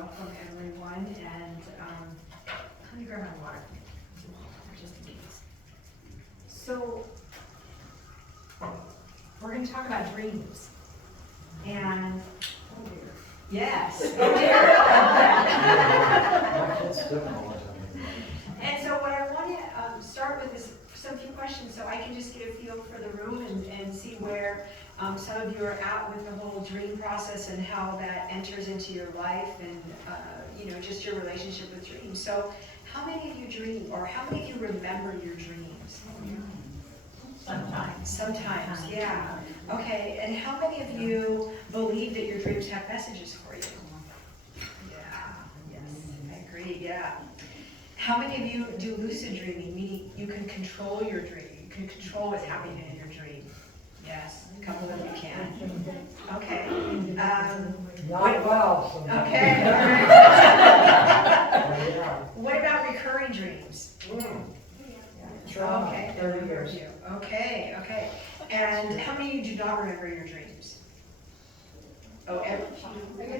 welcome everyone, and let me grab my water, just in case. So, we're going to talk about dreams, and oh dear. Yes, oh dear. And so what I want to start with is some few questions so I can just get a feel for the room and see where some of you are at with the whole dream process and how that enters into your life and just your relationship with dreams. So how many of you dream, or how many of you remember your dreams? Sometimes, yeah. Okay, and how many of you believe that your dreams have messages for you? Yeah, yes, I agree, yeah. How many of you do lucid dreaming, meaning you can control your dream? You can control what's happening in your dream? Yes, a couple of you can. Okay. Not well. Okay, all right. What about recurring dreams? Okay, 30 years. Okay, okay. And how many of you do not remember your dreams? Oh,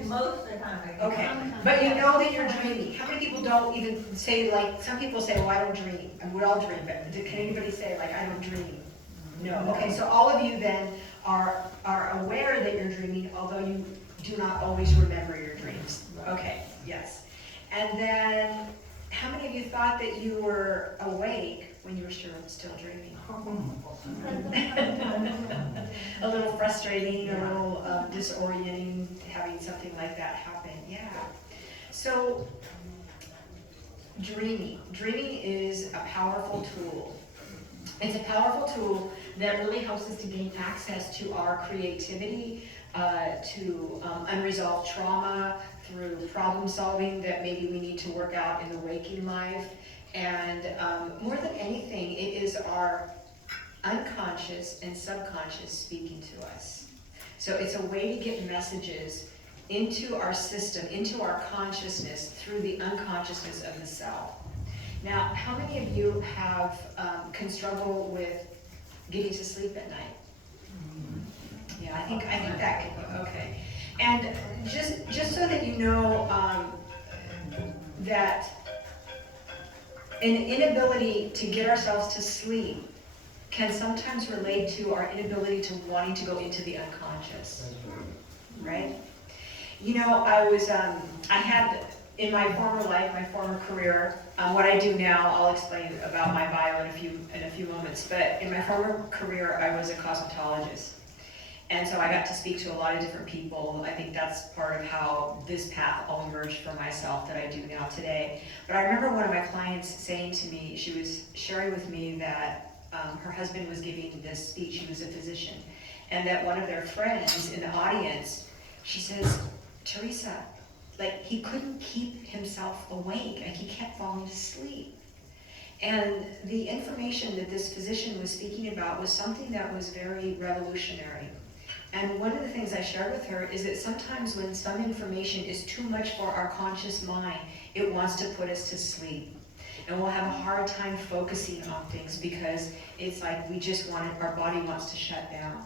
Most of the time. okay, but you know that you're dreaming. How many people don't even say, like, some people say, well, I don't dream. And we all dream, but can anybody say, like, I don't dream? No. Okay, so all of you then are aware that you're dreaming, although you do not always remember your dreams. Okay, yes. And then, how many of you thought that you were awake when you were still dreaming? A little frustrating, a little disorienting, having something like that happen. Yeah. So, dreaming. Dreaming is a powerful tool. It's a powerful tool that really helps us to gain access to our creativity, to unresolved trauma, through problem solving that maybe we need to work out in the waking life. And more than anything, it is our unconscious and subconscious speaking to us. So it's a way to get messages into our system, into our consciousness through the unconsciousness of the self. Now, how many of you can struggle with getting to sleep at night? Yeah, I think that could go, okay. And just so that you know that an inability to get ourselves to sleep can sometimes relate to our inability to wanting to go into the unconscious, right? You know, I had in my former life, my former career, what I do now, I'll explain about my bio in a few moments, but in my former career, I was a cosmetologist. And so I got to speak to a lot of different people. I think that's part of how this path all emerged for myself that I do now today. But I remember one of my clients saying to me, she was sharing with me that her husband was giving this speech, he was a physician, and that one of their friends in the audience, she says, Teresa, like he couldn't keep himself awake and he kept falling asleep. And the information that this physician was speaking about was something that was very revolutionary. And one of the things I shared with her is that sometimes when some information is too much for our conscious mind, it wants to put us to sleep. And we'll have a hard time focusing on things because it's like our body wants to shut down.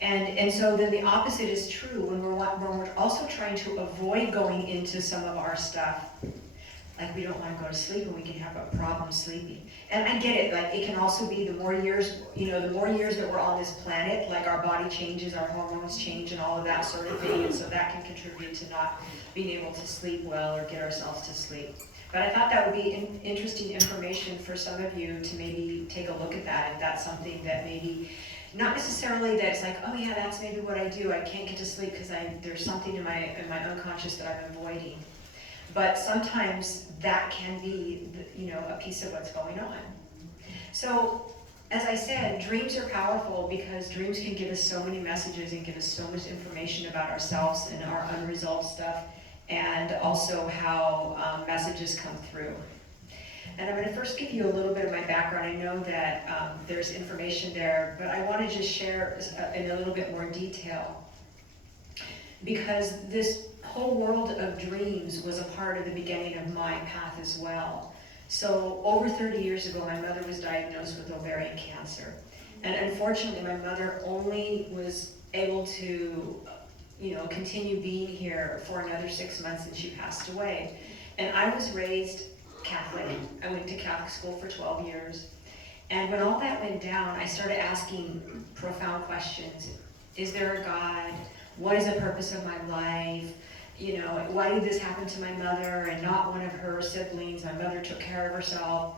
And so then the opposite is true when we're also trying to avoid going into some of our stuff. Like we don't want to go to sleep and we can have a problem sleeping. And I get it, like it can also be the more years that we're on this planet, like our body changes, our hormones change and all of that sort of thing. And so that can contribute to not being able to sleep well or get ourselves to sleep. But I thought that would be interesting information for some of you to maybe take a look at that if that's something that maybe, not necessarily that it's like, oh yeah, that's maybe what I do. I can't get to sleep because there's something in my unconscious that I'm avoiding. But sometimes that can be, a piece of what's going on. So, as I said, dreams are powerful because dreams can give us so many messages and give us so much information about ourselves and our unresolved stuff, and also how messages come through. And I'm going to first give you a little bit of my background. I know that there's information there, but I want to just share in a little bit more detail. Because this whole world of dreams was a part of the beginning of my path as well. So over 30 years ago, my mother was diagnosed with ovarian cancer. And unfortunately, my mother only was able to continue being here for another 6 months, and she passed away. And I was raised Catholic. I went to Catholic school for 12 years. And when all that went down, I started asking profound questions. Is there a God? What is the purpose of my life? Why did this happen to my mother and not one of her siblings? My mother took care of herself,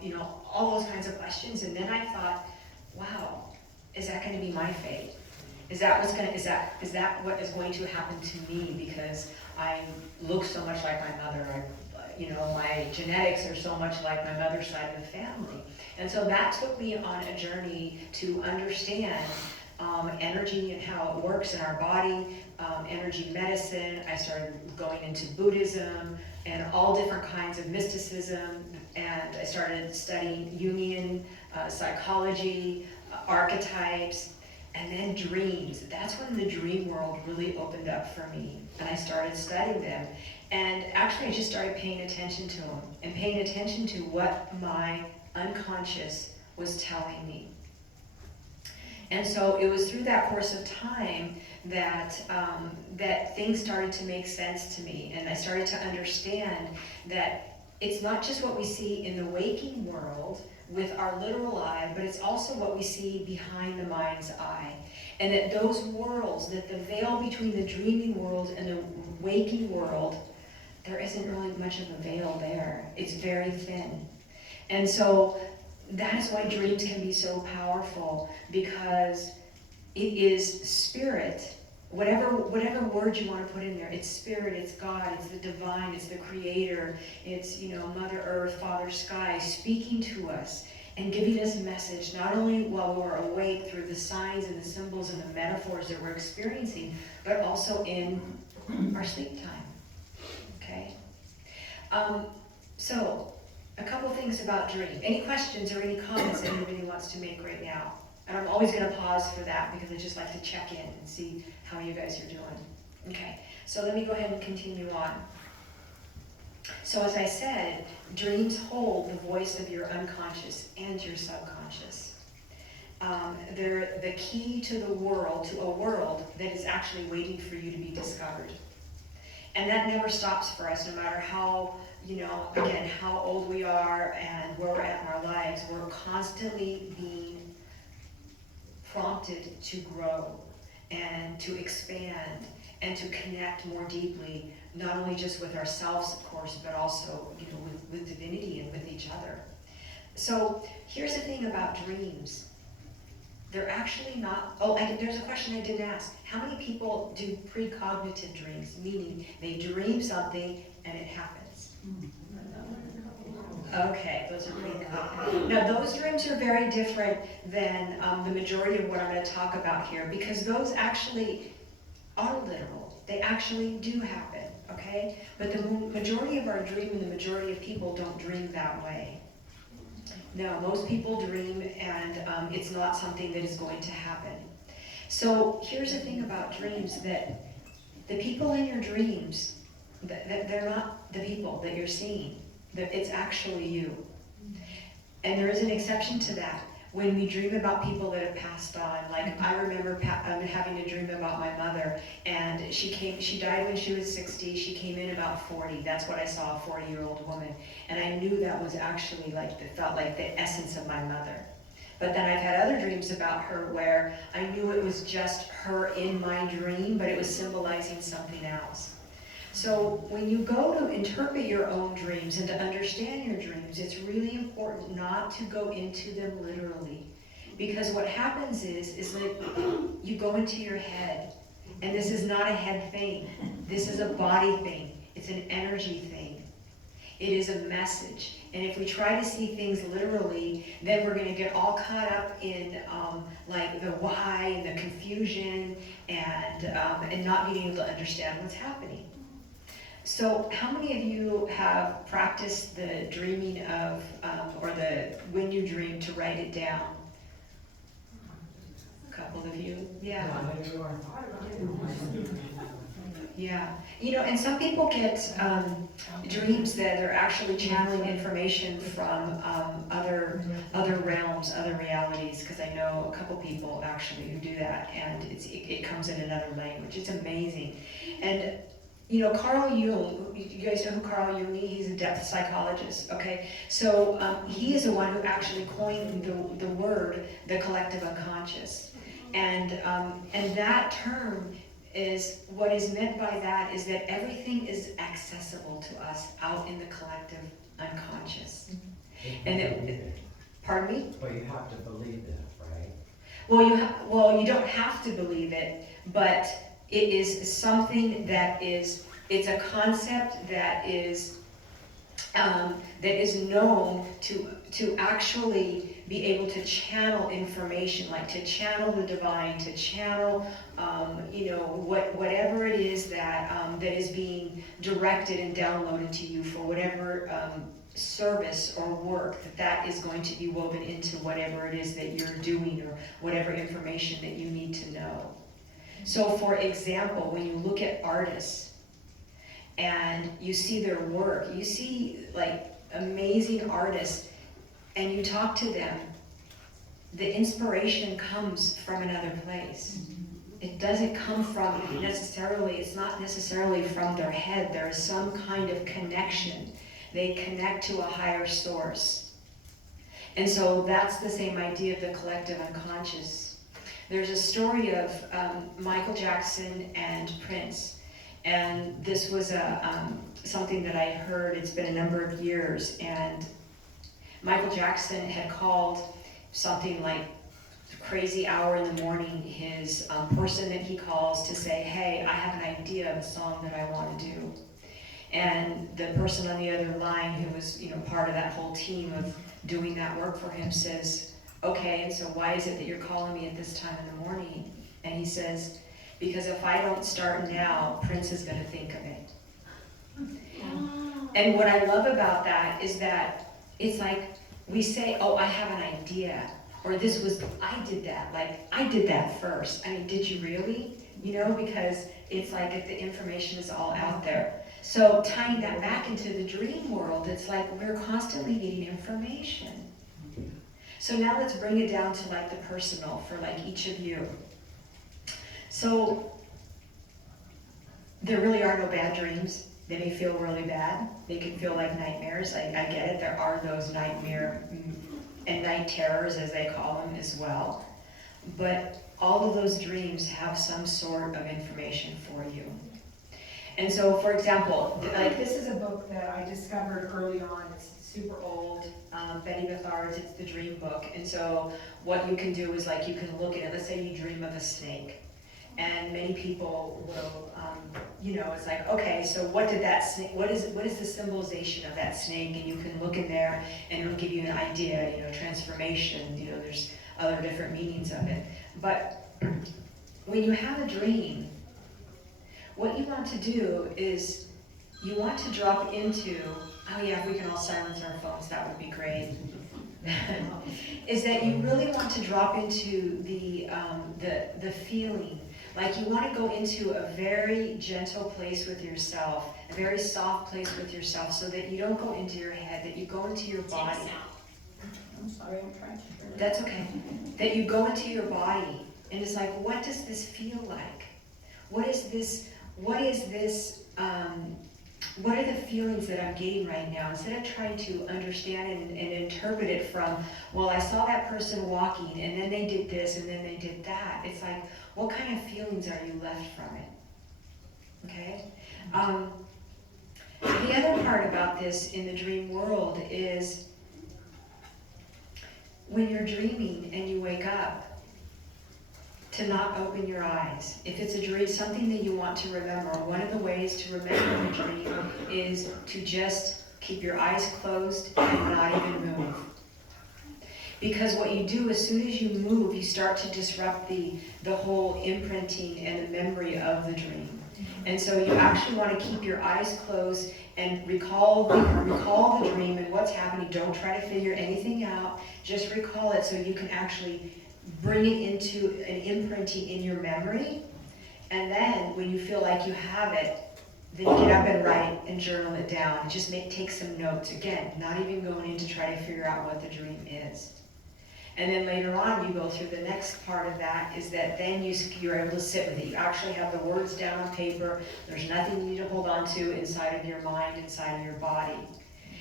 all those kinds of questions. And then I thought, wow, is that going to be my fate? Is that what is going to happen to me because I look so much like my mother? My genetics are so much like my mother's side of the family. And so that took me on a journey to understand energy and how it works in our body, energy medicine. I started going into Buddhism and all different kinds of mysticism, and I started studying Jungian psychology, archetypes, and then dreams. That's when the dream world really opened up for me, and I started studying them. And actually I just started paying attention to them and paying attention to what my unconscious was telling me. And so it was through that course of time that things started to make sense to me, and I started to understand that it's not just what we see in the waking world with our literal eye, but it's also what we see behind the mind's eye. And that those worlds, that the veil between the dreaming world and the waking world, there isn't really much of a veil there. It's very thin. And so that is why dreams can be so powerful, because it is spirit. Whatever word you want to put in there, it's spirit, it's God, it's the divine, it's the creator, it's Mother Earth, Father Sky, speaking to us and giving us a message, not only while we're awake through the signs and the symbols and the metaphors that we're experiencing, but also in our sleep time. Okay? So, a couple things about dream. Any questions or any comments that anybody wants to make right now? And I'm always going to pause for that because I just like to check in and see how you guys are doing. Okay, so let me go ahead and continue on. So as I said, dreams hold the voice of your unconscious and your subconscious. They're the key to a world that is actually waiting for you to be discovered. And that never stops for us, no matter how, again, how old we are and where we're at in our lives. We're constantly being prompted to grow and to expand and to connect more deeply, not only just with ourselves, of course, but also, with divinity and with each other. So here's the thing about dreams. They're actually not, there's a question I didn't ask. How many people do precognitive dreams, meaning they dream something and it happens? Okay, those are precognitive. Now those dreams are very different than the majority of what I'm going to talk about here, because those actually are literal. They actually do happen, okay? But the majority of our dream and the majority of people don't dream that way. No, most people dream and it's not something that is going to happen. So here's the thing about dreams, that the people in your dreams, they're not the people that you're seeing. It's actually you. And there is an exception to that. When we dream about people that have passed on, like I remember having a dream about my mother, and she died when she was 60, she came in about 40. That's what I saw, a 40-year-old woman. And I knew that was actually felt like the essence of my mother. But then I've had other dreams about her where I knew it was just her in my dream, but it was symbolizing something else. So when you go to interpret your own dreams and to understand your dreams, it's really important not to go into them literally. Because what happens is that you go into your head. And this is not a head thing. This is a body thing. It's an energy thing. It is a message. And if we try to see things literally, then we're going to get all caught up in the why and the confusion and not being able to understand what's happening. So how many of you have practiced the dreaming of, when you dream, to write it down? A couple of you? Yeah. Yeah, and some people get dreams that they're actually channeling information from other realms, other realities. Because I know a couple people actually who do that, and it comes in another language. It's amazing, and Carl Jung. You guys know who Carl Jung is? He's a depth psychologist. Okay, so he is the one who actually coined the word the collective unconscious, and that term is what is meant by that is that everything is accessible to us out in the collective unconscious. And pardon me? But you have to believe that, right? Well, you don't have to believe it, but it is something it's a concept that is known to actually be able to channel information, like to channel the divine, to channel, whatever it is that is being directed and downloaded to you for whatever service or work that is going to be woven into whatever it is that you're doing or whatever information that you need to know. So for example, when you look at artists and you see their work, you see like amazing artists and you talk to them, the inspiration comes from another place. It doesn't come from it's not necessarily from their head. There is some kind of connection. They connect to a higher source. And so that's the same idea of the collective unconscious. There's a story of Michael Jackson and Prince. And this was something that I heard. It's been a number of years. And Michael Jackson had called something like crazy hour in the morning his person that he calls to say, hey, I have an idea of a song that I want to do. And the person on the other line who was part of that whole team of doing that work for him says, okay, and so why is it that you're calling me at this time in the morning? And he says, because if I don't start now, Prince is going to think of it. And what I love about that is that it's like we say, oh, I have an idea. Or I did that. Like, I did that first. I mean, did you really? Because it's like if the information is all out there. So tying that back into the dream world, it's like we're constantly needing information. So now let's bring it down to like the personal for like each of you. So there really are no bad dreams. They may feel really bad. They can feel like nightmares. I get it. There are those nightmare and night terrors, as they call them, as well. But all of those dreams have some sort of information for you. And so, for example, like this is a book that I discovered early on. It's super old. Betty Bethard's, it's the Dream Book. And so what you can do is like you can look at it. Let's say you dream of a snake. And many people will, it's like, okay, so what did that snake, what is the symbolization of that snake? And you can look in there and it'll give you an idea, transformation, there's other different meanings of it. But when you have a dream, what you want to do is you want to drop into, oh yeah, if we can all silence our phones, that would be great. Is that you really want to drop into the feeling. Like you want to go into a very gentle place with yourself, a very soft place with yourself, so that you don't go into your head, that you go into your body. I'm sorry, I'm trying to. That's okay. That you go into your body, and it's like, what does this feel like? What is this? What are the feelings that I'm getting right now? Instead of trying to understand and interpret it from, well, I saw that person walking, and then they did this, and then they did that. It's like, what kind of feelings are you left from it? Okay? The other part about this in the dream world is when you're dreaming and you wake up, to not open your eyes. If it's a dream, something that you want to remember, one of the ways to remember a dream is to just keep your eyes closed and not even move. Because what you do, as soon as you move, you start to disrupt the whole imprinting and the memory of the dream. And so you actually want to keep your eyes closed and recall the dream and what's happening. Don't try to figure anything out. Just recall it so you can actually bring it into an imprinting in your memory. And then when you feel like you have it, then get up and write and journal it down and just take some notes. Again, not even going in to try to figure out what the dream is. And then later on, you go through the next part of that is that then you're able to sit with it. You actually have the words down on paper. There's nothing you need to hold on to inside of your mind, inside of your body.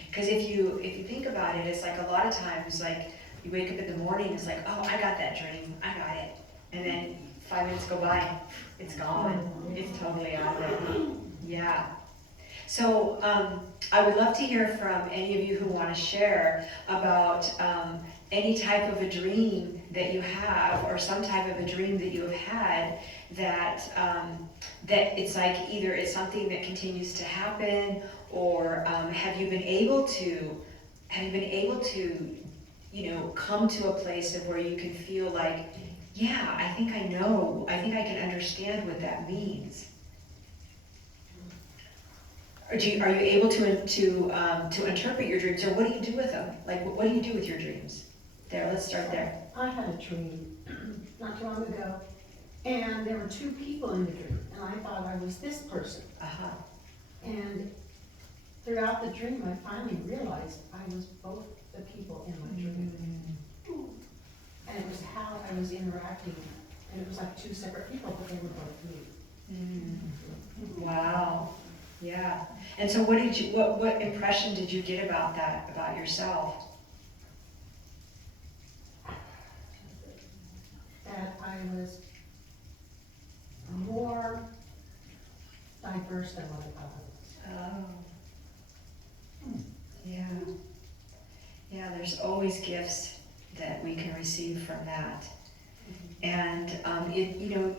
Because if you think about it, it's like a lot of times, like you wake up in the morning, it's like, oh, I got that dream, I got it. And then 5 minutes go by, it's gone. It's totally out of it. Yeah. So I would love to hear from any of you who want to share about any type of a dream that you have, or some type of a dream that you have had that that it's like either it's something that continues to happen, or have you been able to come to a place of where you can feel like, yeah, I think I know, I think I can understand what that means. Are you able to interpret your dreams, or what do you do with them? Like, what do you do with your dreams? There, let's start there. I had a dream not too long ago, and there were two people in the dream, and I thought I was this person. Uh-huh. And throughout the dream, I finally realized I was both the people in my dream. And it was how I was interacting, and it was like two separate people, but they were both me. Wow. Yeah. And so what impression did you get about that, about yourself? That I was more diverse than what I thought I was. Oh. Yeah. Yeah, there's always gifts that we can receive from that. And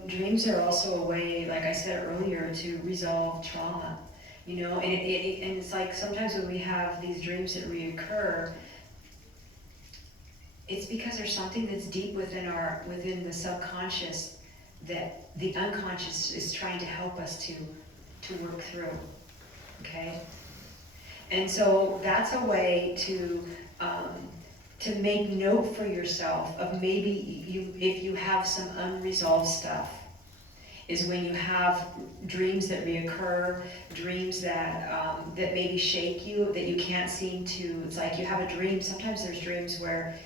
dreams are also a way, like I said earlier, to resolve trauma. And it's like sometimes when we have these dreams that reoccur, it's because there's something that's deep within the subconscious that the unconscious is trying to help us to work through. Okay? And so that's a way to make note for yourself of maybe if you have some unresolved stuff, is when you have dreams that reoccur, dreams that maybe shake you, that you can't seem to, it's like you have a dream, sometimes there's dreams where,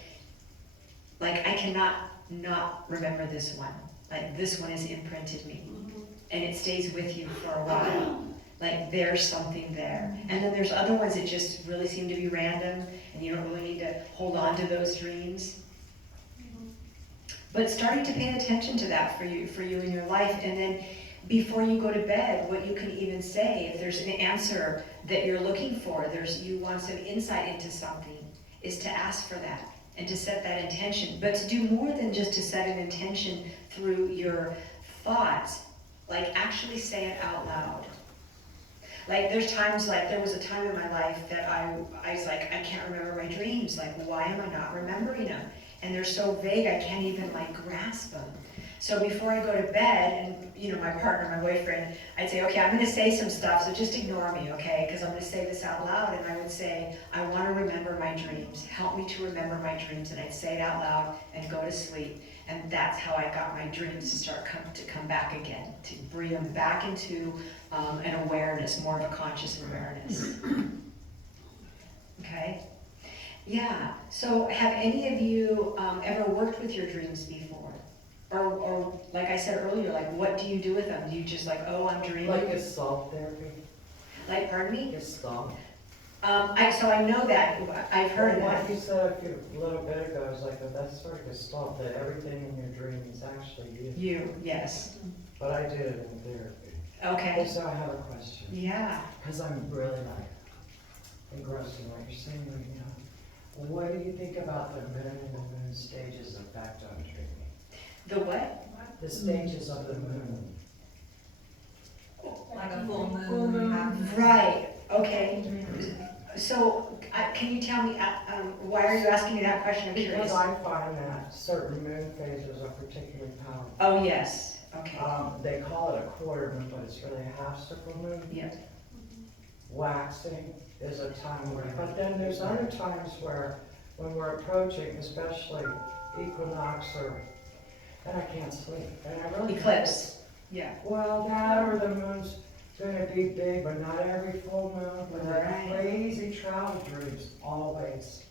like, I cannot not remember this one. Like, this one has imprinted me, and it stays with you for a while. Like, there's something there. And then there's other ones that just really seem to be random, and you don't really need to hold on to those dreams. But starting to pay attention to that for you in your life, and then before you go to bed, what you can even say, if there's an answer that you're looking for, you want some insight into something, is to ask for that and to set that intention. But to do more than just to set an intention through your thoughts, like actually say it out loud. Like there's times, like there was a time in my life that I was like, I can't remember my dreams. Like, why am I not remembering them? And they're so vague, I can't even like grasp them. So before I go to bed, and my partner, my boyfriend, I'd say, okay, I'm gonna say some stuff, so just ignore me, okay? Because I'm gonna say this out loud, and I would say, I wanna remember my dreams. Help me to remember my dreams. And I'd say it out loud and go to sleep. And that's how I got my dreams to start to come back again, to bring them back into an awareness, more of a conscious awareness. Okay? Yeah, so have any of you ever worked with your dreams before? Or like I said earlier, like what do you do with them? Do you just like, oh, I'm dreaming? Like Gestalt therapy. Like, pardon me? Gestalt. So I know that, I've heard Well, that. what you said a little bit ago, I was like, oh, that's sort of Gestalt, that everything in your dream is actually you. You, yes. But I did it in therapy. Okay. So I have a question. Yeah. Because I'm really like engrossed in what you're saying right now. What do you think about the moon and the moon stages effect on dreaming? The what? The stages of the moon. Like a full moon. Full moon. Right, okay. So, can you tell me, why are you asking me that question? I'm curious. Because I find that certain moon phases are particularly powerful. Oh, yes, okay. They call it a quarter moon, but it's really a half circle moon. Yep. Waxing is a time where, but then there's other times where, when we're approaching, especially equinox and I can't sleep, and I really Eclipse. Yeah. Well, that or the moon's gonna be big, but not every full moon, but they're Right. crazy travel dreams, always.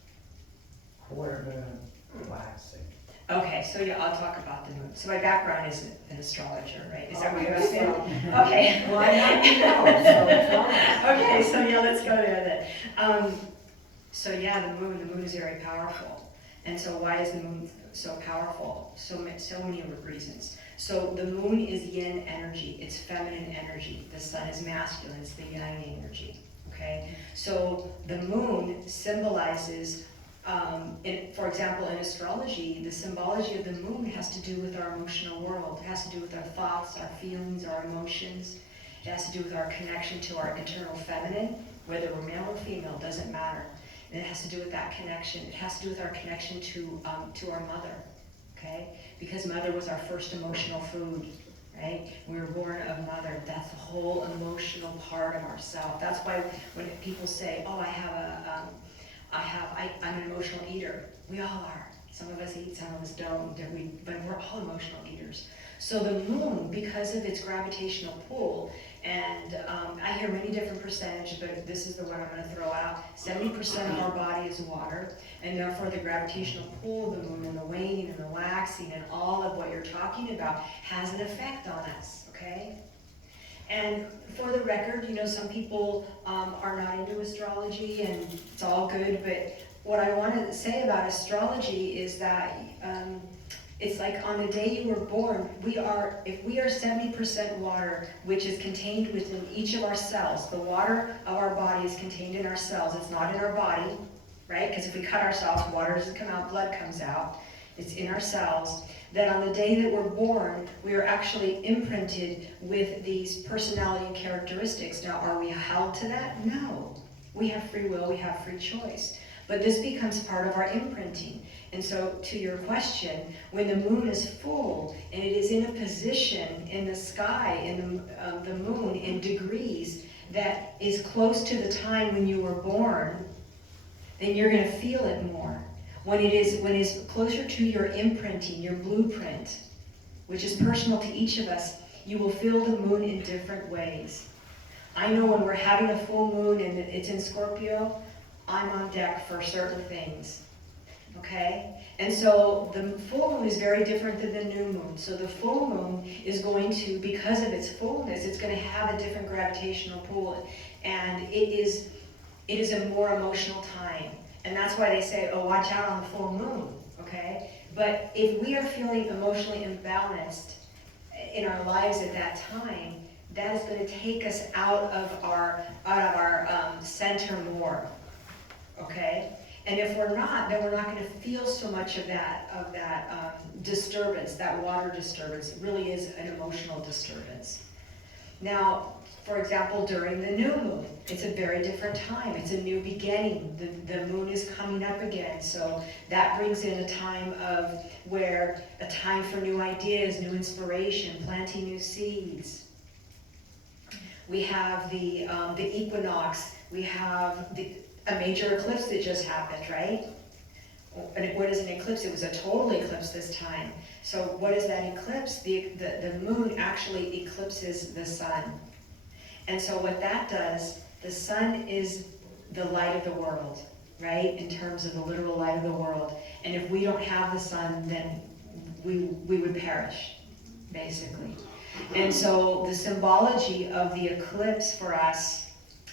Quarter moon, waxing. Okay, so yeah, I'll talk about the moon. So my background is an astrologer, right? Is that what you're Okay, asking? so- Okay. Well, I know you know, so tell us. Okay, so yeah, let's go there then. So yeah, the moon is very powerful. And so why is the moon so powerful? So many reasons. So the moon is yin energy, it's feminine energy. The sun is masculine, it's the yang energy, okay? So the moon symbolizes, for example, in astrology, the symbology of the moon has to do with our emotional world. It has to do with our thoughts, our feelings, our emotions. It has to do with our connection to our internal feminine, whether we're male or female, doesn't matter. And it has to do with that connection. It has to do with our connection to our mother, okay? Because mother was our first emotional food, right? We were born of mother. That's the whole emotional part of ourself. That's why when people say, oh, I'm an emotional eater. We all are. Some of us eat, some of us don't, but we're all emotional eaters. So the moon, because of its gravitational pull, and I hear many different percentages, but this is the one I'm going to throw out. 70% of our body is water, and therefore the gravitational pull of the moon and the waning and the waxing and all of what you're talking about has an effect on us, okay? And for the record, some people are not into astrology, and it's all good, but what I want to say about astrology is that it's like on the day you were born, if we are 70% water, which is contained within each of our cells, the water of our body is contained in our cells, it's not in our body, right? Because if we cut ourselves, water doesn't come out, blood comes out. It's in our cells. That on the day that we're born, we are actually imprinted with these personality and characteristics. Now, are we held to that? No. We have free will, we have free choice. But this becomes part of our imprinting. And so, to your question, when the moon is full and it is in a position in the sky, in the moon, in degrees, that is close to the time when you were born, then you're going to feel it more. When it's closer to your imprinting, your blueprint, which is personal to each of us, you will feel the moon in different ways. I know when we're having a full moon and it's in Scorpio, I'm on deck for certain things, okay? And so the full moon is very different than the new moon. So the full moon is going to, because of its fullness, it's going to have a different gravitational pull, and it is a more emotional time. And that's why they say, oh, watch out on the full moon, okay? But if we are feeling emotionally imbalanced in our lives at that time, that is going to take us out of our center more, okay? And if we're not, then we're not going to feel so much of that disturbance, that water disturbance. It really is an emotional disturbance. Now, for example, during the new moon, it's a very different time. It's a new beginning. The moon is coming up again. So that brings in a time a time for new ideas, new inspiration, planting new seeds. We have the equinox. We have a major eclipse that just happened, right? And what is an eclipse? It was a total eclipse this time. So what is that eclipse? The moon actually eclipses the sun. And so what that does, the sun is the light of the world, right? In terms of the literal light of the world. And if we don't have the sun, then we would perish, basically. And so the symbology of the eclipse for us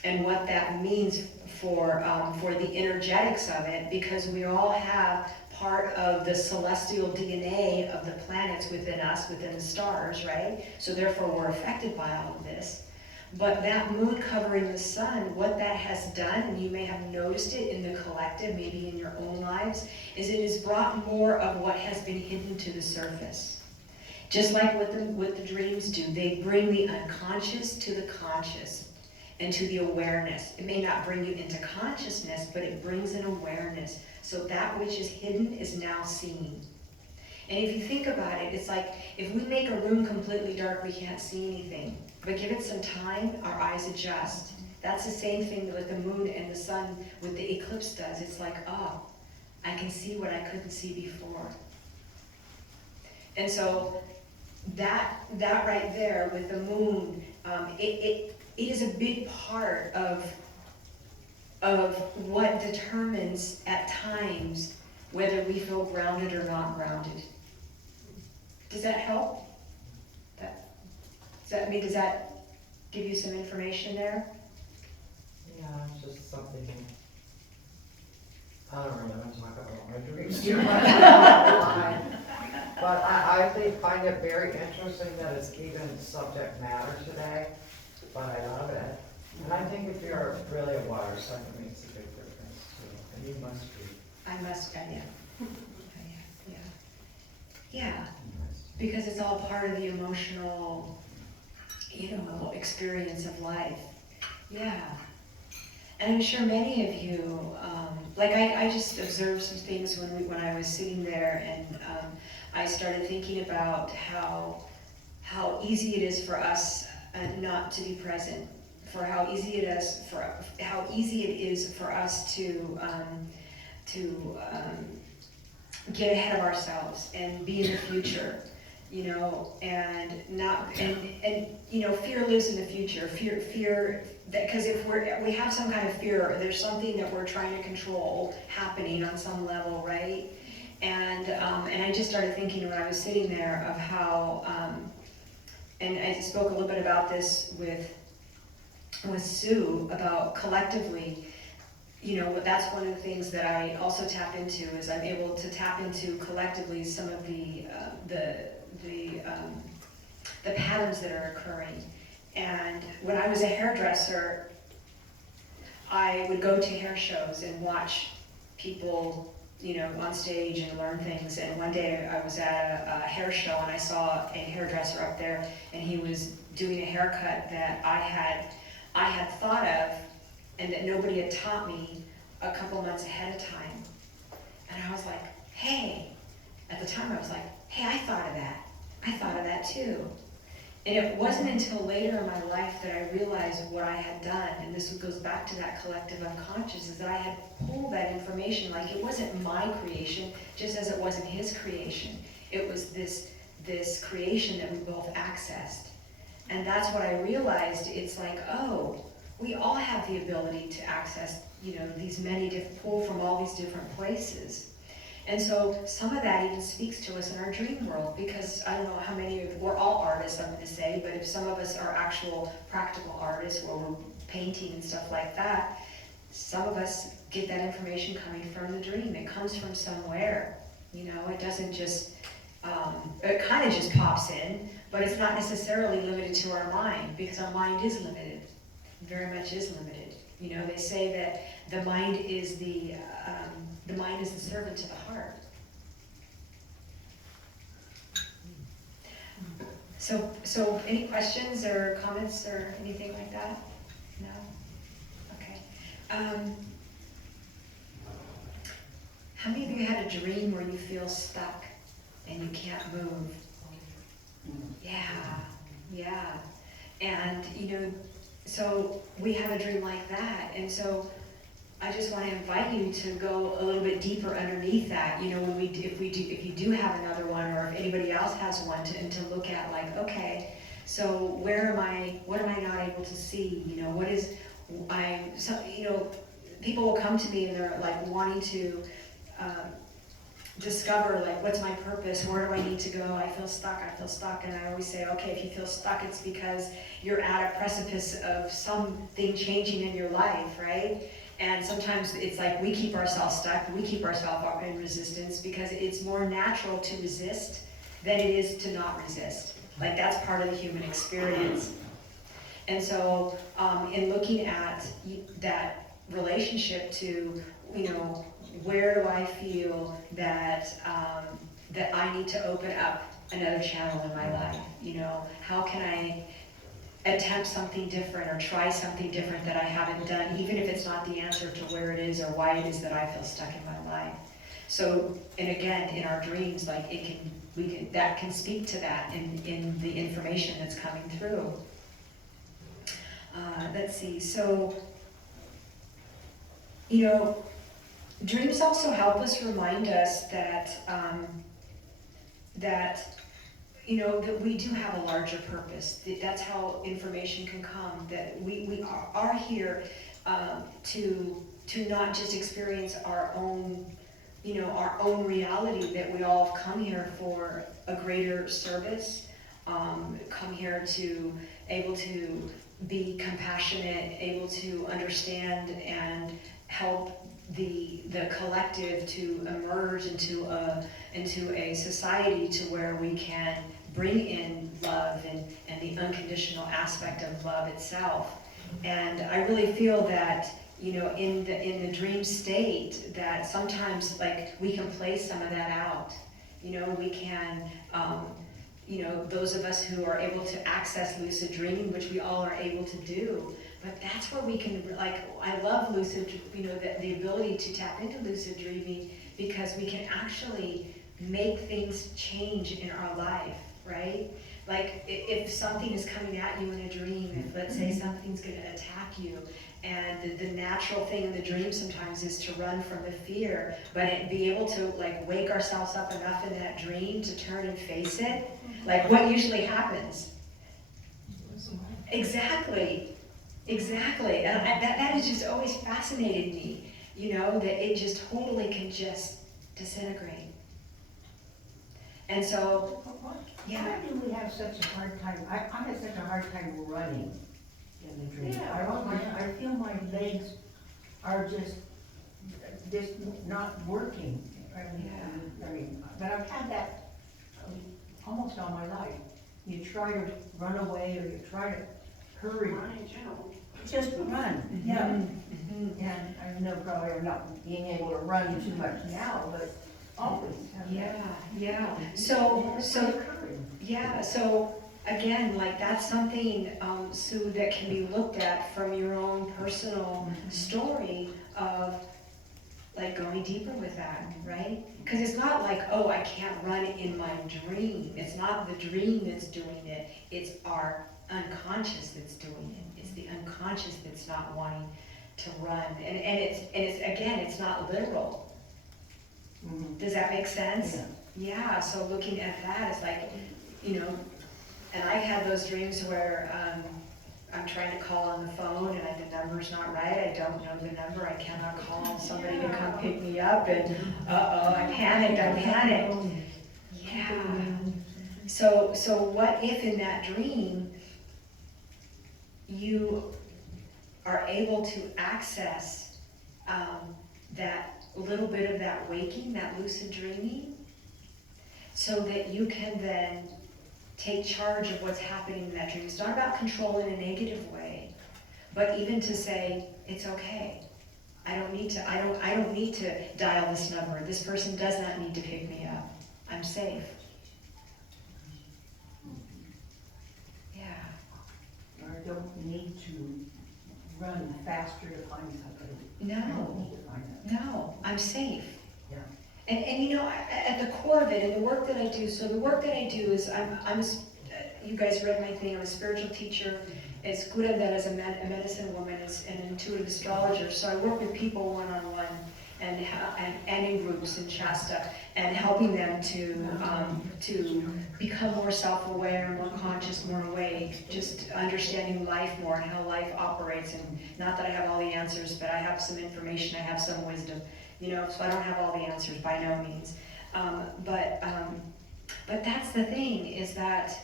and what that means for the energetics of it, because we all have part of the celestial DNA of the planets within us, within the stars, right? So therefore we're affected by all of this. But that moon covering the sun, what that has done, and you may have noticed it in the collective, maybe in your own lives, is it has brought more of what has been hidden to the surface. Just like what the dreams do, they bring the unconscious to the conscious and to the awareness. It may not bring you into consciousness, but it brings an awareness. So that which is hidden is now seen. And if you think about it, it's like if we make a room completely dark, we can't see anything. But give it some time, our eyes adjust. That's the same thing that the moon and the sun with the eclipse does. It's like, oh, I can see what I couldn't see before. And so that right there with the moon, it is a big part of what determines at times whether we feel grounded or not grounded. Does that help? Does that give you some information there? Yeah, it's just something, I don't really want to talk about my dreams too much. But find it very interesting that it's even subject matter today, but I love it. And I think if you're really a water sign, it makes a big difference too, and you must be. I must, yeah. Yeah, because it's all part of the emotional, experience of life. Yeah. And I'm sure many of you, I just observed some things when I was sitting there, and I started thinking about how easy it is for us not to be present, for how easy it is for us to get ahead of ourselves and be in the future, and fear lives in the future. Fear that, because if we have some kind of fear, there's something that we're trying to control happening on some level, right? And I just started thinking when I was sitting there of how, and I spoke a little bit about this with Sue about collectively. That's one of the things that I also tap into, is I'm able to tap into collectively some of the patterns that are occurring. And when I was a hairdresser, I would go to hair shows and watch people, on stage and learn things. And one day I was at a hair show and I saw a hairdresser up there, and he was doing a haircut that I had thought of, and that nobody had taught me a couple months ahead of time. And I was like, hey, at the time I was like, hey, I thought of that. I thought of that too. And it wasn't until later in my life that I realized what I had done, and this goes back to that collective unconscious, is that I had pulled that information. Like, it wasn't my creation, just as it wasn't his creation. It was this creation that we both accessed. And that's what I realized. It's like, oh, we all have the ability to access, these many different, pull from all these different places. And so some of that even speaks to us in our dream world, because I don't know how many of, we're all artists, I'm going to say, but if some of us are actual practical artists where we're painting and stuff like that, some of us get that information coming from the dream. It comes from somewhere, it doesn't just, it kind of just pops in, but it's not necessarily limited to our mind, because our mind is limited, very much is limited. They say that the mind is the servant to the heart. So any questions or comments or anything like that? No? Okay. How many of you had a dream where you feel stuck and you can't move? Yeah. And so we have a dream like that, and so I just want to invite you to go a little bit deeper underneath that. If you do have another one, or if anybody else has one, and to look at, like, okay, so what am I not able to see? People will come to me and they're like wanting to discover, like, what's my purpose? Where do I need to go? I feel stuck, and I always say, okay, if you feel stuck, it's because you're at a precipice of something changing in your life, right? And sometimes it's like we keep ourselves stuck, we keep ourselves in resistance, because it's more natural to resist than it is to not resist. Like, that's part of the human experience. And so in looking at that relationship to, where do I feel that that I need to open up another channel in my life? How can I attempt something different or try something different that I haven't done, even if it's not the answer to where it is or why it is that I feel stuck in my life. So, and again, in our dreams, like, that can speak to that in the information that's coming through. Let's see, so, dreams also help us remind us that that we do have a larger purpose. That's how information can come, that we are here to not just experience our own, our own reality, that we all come here for a greater service, come here to able to be compassionate, able to understand and help the collective to emerge into a society to where we can bring in love and the unconditional aspect of love itself. And I really feel that, in the dream state, that sometimes like we can play some of that out. We can, those of us who are able to access lucid dreaming, which we all are able to do, but that's where we can, like, I love lucid, the ability to tap into lucid dreaming, because we can actually make things change in our life, right? Like, if something is coming at you in a dream, if let's say something's gonna attack you, and the natural thing in the dream sometimes is to run from the fear, but be able to like wake ourselves up enough in that dream to turn and face it, like what usually happens? Exactly. And that has just always fascinated me, that it just totally can just disintegrate. And so, yeah. Why do we have such a hard time? I have such a hard time running in the dream. Yeah. I feel my legs are just not working. I mean, but I've had that almost all my life. You try to run away or you try to hurry. Just run, yeah. Mm-hmm. And I know probably I'm not being able to run too much now, but always have that. Yeah. So again, like that's something, Sue, that can be looked at from your own personal story of like going deeper with that, right? Because it's not like, oh, I can't run in my dream. It's not the dream that's doing it. It's our unconscious that's doing it. It's the unconscious that's not wanting to run. And it's again, it's not literal. Mhm. Does that make sense? Yeah. Yeah, so looking at that, it's like, and I've had those dreams where I'm trying to call on the phone and the number's not right. I don't know the number. I cannot call somebody to come pick me up, and I panicked. Yeah. So what if in that dream you are able to access that little bit of that waking, that lucid dreaming, so that you can then take charge of what's happening in that dream. It's not about control in a negative way, but even to say, it's okay. I don't need to dial this number. This person does not need to pick me up. I'm safe. Yeah. I don't need to run faster to find somebody. No. I don't need to find that. No, I'm safe. Yeah. And at the core of it, and the work that I do, so the work that I do is you guys read my thing, I'm a spiritual teacher. It's curandera as a medicine woman, as an intuitive astrologer. So I work with people one-on-one and in groups in Shasta, and helping them to become more self-aware, more conscious, more awake, just understanding life more and how life operates. And not that I have all the answers, but I have some information, I have some wisdom. So I don't have all the answers by no means. But that's the thing, is that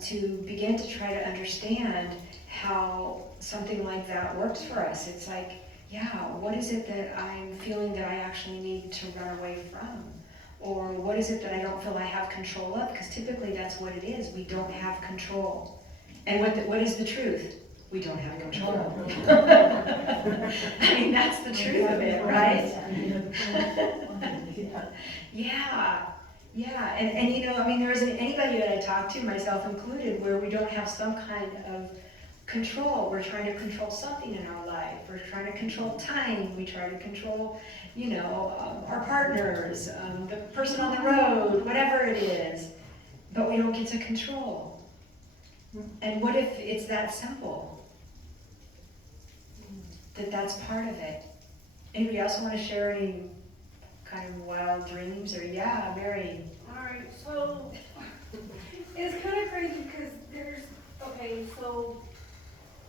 to begin to try to understand how something like that works for us. It's like, yeah, what is it that I'm feeling that I actually need to run away from? Or what is it that I don't feel I have control of? Because typically that's what it is. We don't have control. And what is the truth? We don't have control. I mean, that's the truth of it, right? Yeah, and there isn't anybody that I talk to, myself included, where we don't have some kind of control. We're trying to control something in our life. We're trying to control time. We try to control, our partners, the person on the road, whatever it is, but we don't get to control. And what if it's that simple? That's part of it. Anybody else want to share any kind of wild dreams? Or yeah, Mary. All right, so it's kind of crazy because there's, okay, so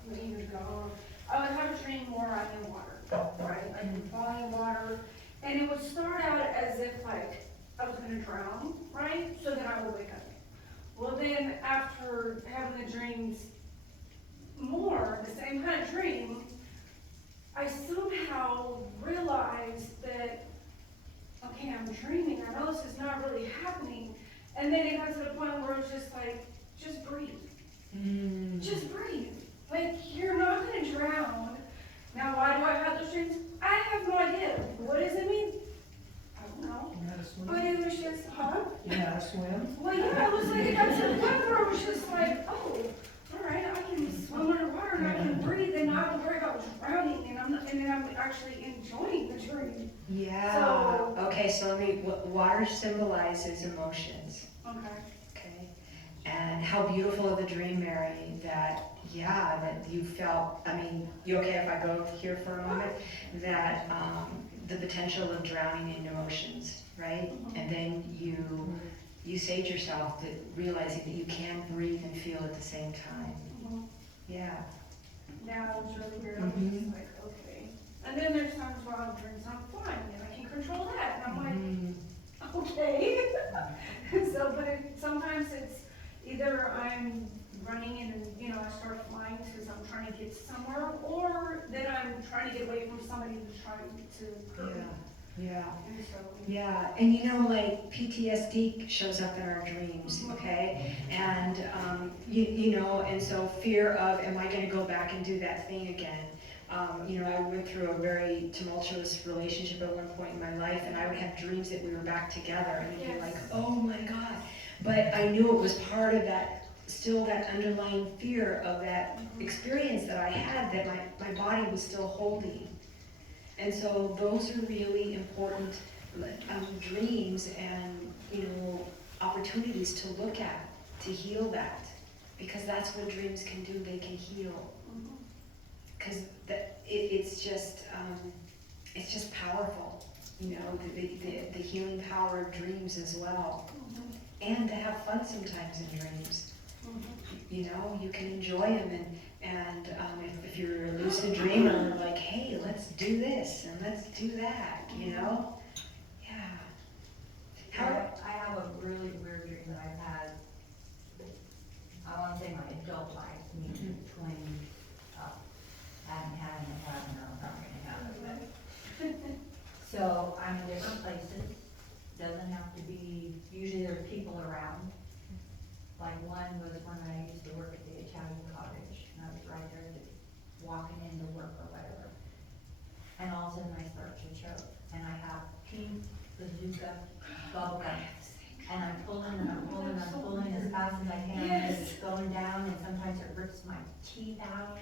many years ago, I would have a dream where I'm in water, right? I'm falling in water, and it would start out as if like I was gonna drown, right? So then I would wake up. Well, then after having the dreams more, the same kind of dream, I somehow realized that, okay, I'm dreaming, I know this is not really happening. And then it got to the point where it was just like, just breathe. Just breathe. Like, you're not gonna drown. Now, why do I have those dreams? I have no idea. What does it mean? I don't know. You know how to swim? But it was just, huh? You know how to swim? Well, yeah, it was like, it got to the point where it was just like, oh, all right, I can swim underwater and I can breathe and not have to worry about drowning, and then I'm actually enjoying the dream. Yeah, So- okay, so water symbolizes emotions, Okay. okay? And how beautiful of the dream, Mary, that, yeah, that you felt, I mean, you okay if I go here for a moment? That, the potential of drowning in emotions, right? And then you sage yourself, that realizing that you can breathe and feel at the same time. Yeah. Now it was really weird. I was just like, okay. And then there's times where I'm drinking, I'm fine, and I can control that. And I'm like, okay. So, but sometimes it's either I'm running and, you know, I start flying because I'm trying to get somewhere, or that I'm trying to get away from somebody who's trying to hurt me. Yeah. And so, Yeah, and you know, like PTSD shows up in our dreams, okay? And, you know, and so fear of, am I gonna go back and do that thing again? You know, I went through a very tumultuous relationship at one point in my life, and I would have dreams that we were back together, and it'd be like, oh my God. But I knew it was part of that, still that underlying fear of that experience that I had, that my body was still holding. And so those are really important dreams and, you know, opportunities to look at, to heal that. Because that's what dreams can do, they can heal. Because it's just powerful, you know, the healing power of dreams as well. And to have fun sometimes in dreams. You know, you can enjoy them, and if you're a lucid dreamer, like, hey, let's do this and let's do that, you know? Yeah. I have a really weird dream that I've had, I wanna say my adult life, maybe 20, haven't had it, I don't know, not gonna have it, but. So I'm in different places, doesn't have to be, usually there are people around. Like one was when I used to work at the Italian cottage, and I was right there walking into work or whatever. And all of a sudden I start to choke, and I have pink bazooka bubble gum. And I'm pulling and I'm pulling and I'm pulling as fast as I can, and it's going down, and sometimes it rips my teeth out.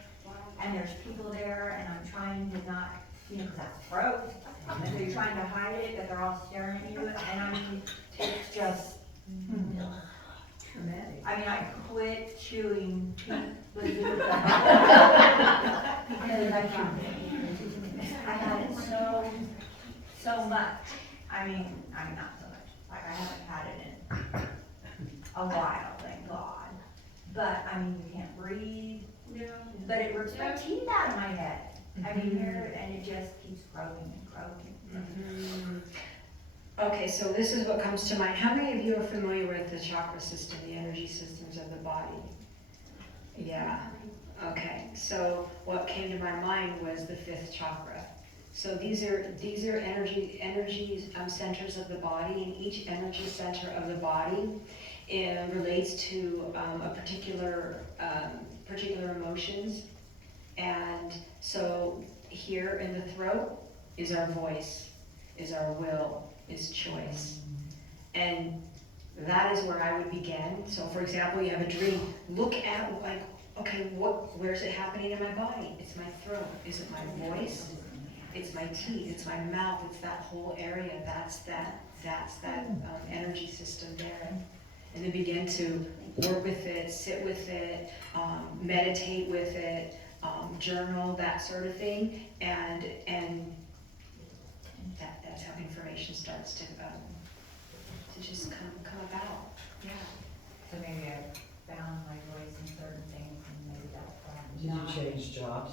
And there's people there, and I'm trying to not, you know, because that's gross. And so you're trying to hide it, but they're all staring at you, and I mean, it's just, Traumatic. I mean, I quit chewing pink bazooka. Because I had it so much. I mean, not so much. Like, I haven't had it in a while, thank God. But, I mean, you can't breathe. yeah. But it rips my teeth out of my head. I mean, and it just keeps growing and growing. Okay, so this is what comes to mind. How many of you are familiar with the chakra system, the energy systems of the body? Yeah. Okay, so what came to my mind was the fifth chakra. So these are energy centers of the body, and each energy center of the body relates to a particular emotions. And so here in the throat is our voice, is our will, is choice. And that is where I would begin. So for example, you have a dream, look at like, okay, where's it happening in my body? It's my throat. Is it my voice? It's my teeth, it's my mouth, it's that whole area. That's that energy system there. And then begin to work with it, sit with it, meditate with it, journal, that sort of thing, and that's how information starts to just come about. Yeah. So maybe I found my voice in certain things and maybe that's why I'm Did you not. change jobs?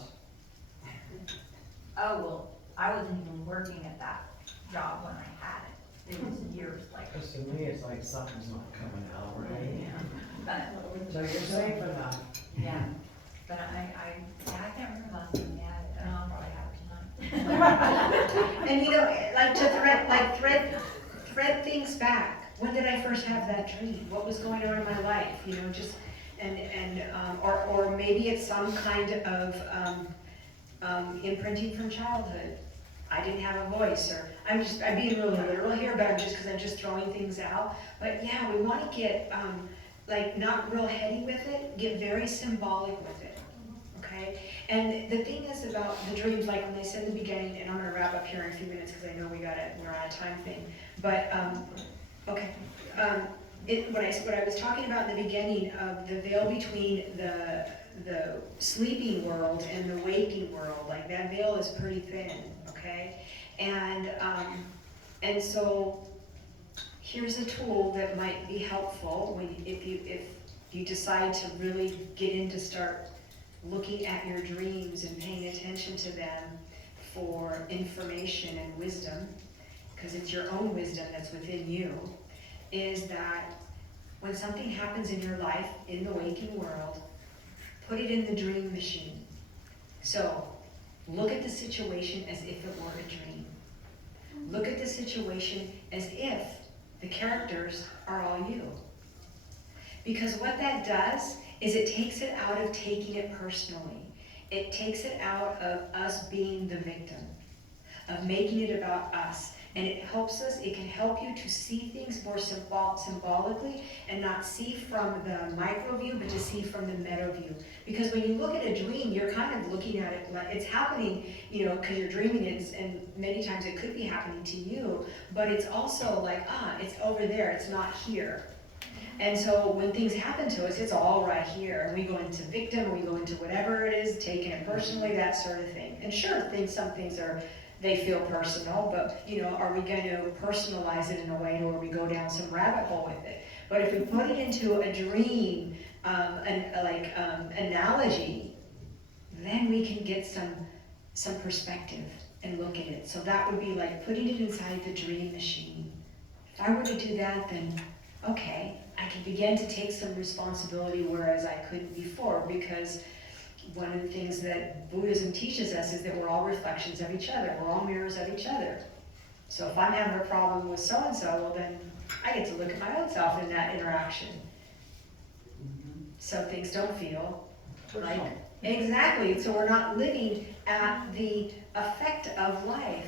Oh, well, I wasn't even working at that job when I had it. It was years later. Because to me, it's like something's not coming out right. But, So you're safe enough. yeah, but I can't remember last time I had it, and I'll probably have it tonight. And like to thread things back. When did I first have that dream? What was going on in my life? Just, or maybe it's some kind of, imprinting from childhood. I didn't have a voice, or I'm being really literal here, but because I'm just throwing things out. But yeah, we want to get, like, not real heady with it, get very symbolic with it, okay? And the thing is about the dreams, like when they said in the beginning, and I'm gonna wrap up here in a few minutes because I know we're on a time thing, but, okay. What I was talking about in the beginning of the veil between the sleeping world and the waking world, like that veil is pretty thin, okay? And so here's a tool that might be helpful if you decide to really get in to start looking at your dreams and paying attention to them for information and wisdom, because it's your own wisdom that's within you, is that when something happens in your life, in the waking world, put it in the dream machine. So, look at the situation as if it were a dream. Look at the situation as if the characters are all you. Because what that does is it takes it out of taking it personally. It takes it out of us being the victim, of making it about us. And it can help you to see things more symbolically and not see from the micro view, but to see from the meta view. Because when you look at a dream, you're kind of looking at it like it's happening, because you're dreaming it, and many times it could be happening to you, but it's also like, it's over there, it's not here. And so when things happen to us, it's all right here, and we go into victim, or we go into whatever it is, taking it personally, that sort of thing. And sure, some things they feel personal, but are we going to personalize it in a way where we go down some rabbit hole with it? But if we put it into a dream, analogy, then we can get some perspective and look at it. So that would be like putting it inside the dream machine. If I were to do that, then okay, I can begin to take some responsibility, whereas I couldn't before, because one of the things that Buddhism teaches us is that we're all reflections of each other. We're all mirrors of each other. So if I'm having a problem with so-and-so, well then I get to look at my own self in that interaction. So things don't feel like... Exactly. So we're not living at the effect of life,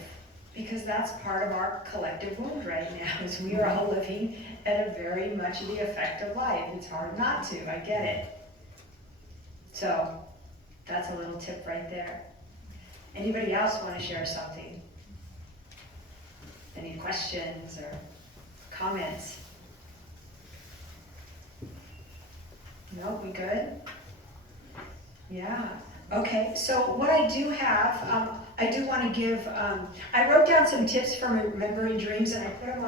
because that's part of our collective wound right now, is we are all living at a very much of the effect of life. It's hard not to, I get it. So that's a little tip right there. Anybody else want to share something? Any questions or comments? No, we good? Yeah. Okay, so what I do have, I do want to give, I wrote down some tips for remembering dreams, and I put them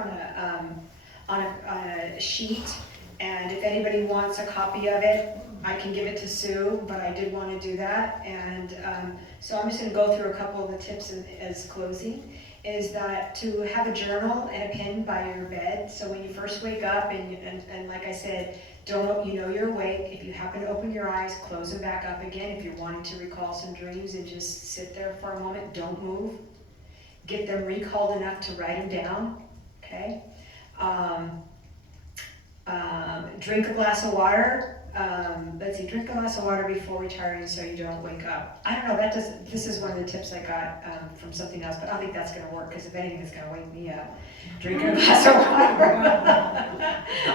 on a sheet, and if anybody wants a copy of it, I can give it to Sue, but I did want to do that. And so I'm just going to go through a couple of the tips as closing, is that to have a journal and a pen by your bed. So when you first wake up, and like I said, you're awake. If you happen to open your eyes, close them back up again. If you're wanting to recall some dreams, and just sit there for a moment, don't move. Get them recalled enough to write them down, okay? Drink a glass of water. Drink a glass of water before retiring so you don't wake up. I don't know, this is one of the tips I got from something else, but I don't think that's gonna work, because if anything, it's gonna wake me up. Drinking a glass of water.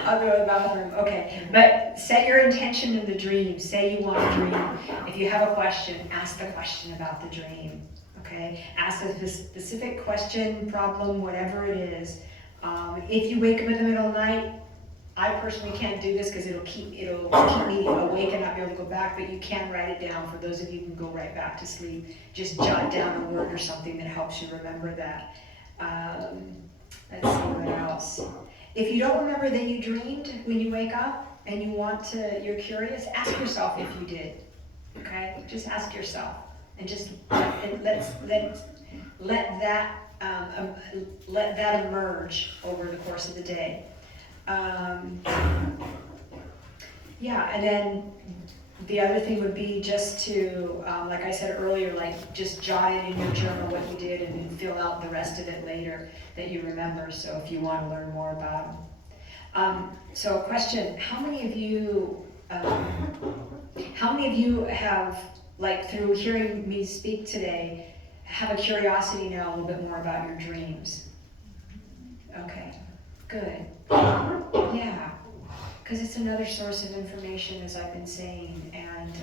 I'll go to the bathroom, okay. But set your intention in the dream. Say you want a dream. If you have a question, ask the question about the dream, okay? Ask a specific question, problem, whatever it is. If you wake up in the middle of the night, I personally can't do this because it'll keep me awake and not be able to go back, but you can write it down. For those of you who can go right back to sleep, just jot down a word or something that helps you remember that. Let's see what else. If you don't remember that you dreamed when you wake up, and you want to, you're curious, ask yourself if you did, okay? Just ask yourself, and just let that emerge over the course of the day. Yeah, and then the other thing would be just to, like I said earlier, like just jot it in your journal what you did and then fill out the rest of it later that you remember, so if you want to learn more about them. So a question, how many of you have, like through hearing me speak today, have a curiosity now a little bit more about your dreams? Okay, good. Yeah, because it's another source of information, as I've been saying, and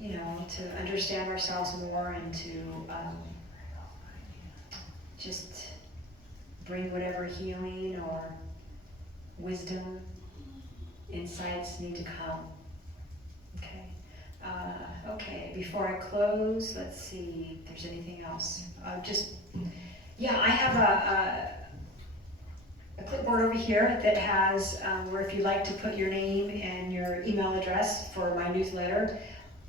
you know, to understand ourselves more and to just bring whatever healing or wisdom, insights need to come. Okay. Okay, before I close, let's see if there's anything else. I have a clipboard over here that has where if you'd like to put your name and your email address for my newsletter.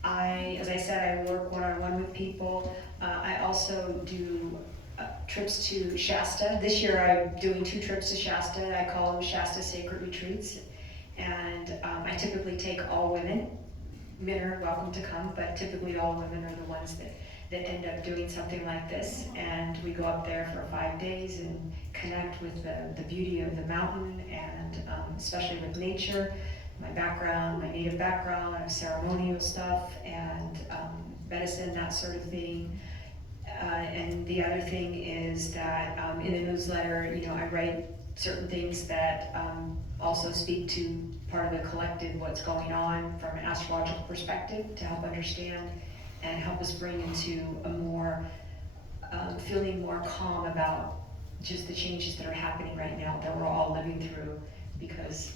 As I said, I work one-on-one with people. I also do trips to Shasta. This year I'm doing 2 trips to Shasta. I call them Shasta Sacred Retreats. And I typically take all women. Men are welcome to come, but typically all women are the ones that end up doing something like this. And we go up there for 5 days and connect with the beauty of the mountain and especially with nature. My background, my native background, I have ceremonial stuff and medicine, that sort of thing. And the other thing is that in the newsletter, you know, I write certain things that also speak to part of the collective, what's going on from an astrological perspective to help understand and help us bring into a more, feeling more calm about just the changes that are happening right now that we're all living through, because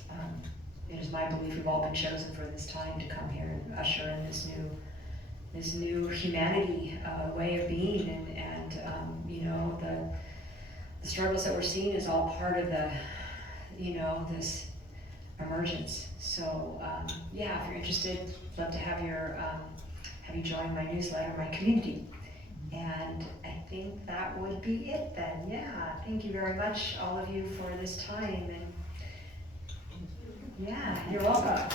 it is my belief we've all been chosen for this time to come here and usher in this new humanity way of being, and you know, the struggles that we're seeing is all part of the, you know, this emergence. So yeah, if you're interested, I'd love to have you join my newsletter, my community. And I think that would be it then. Yeah, thank you very much, all of you, for this time. And yeah, you're welcome.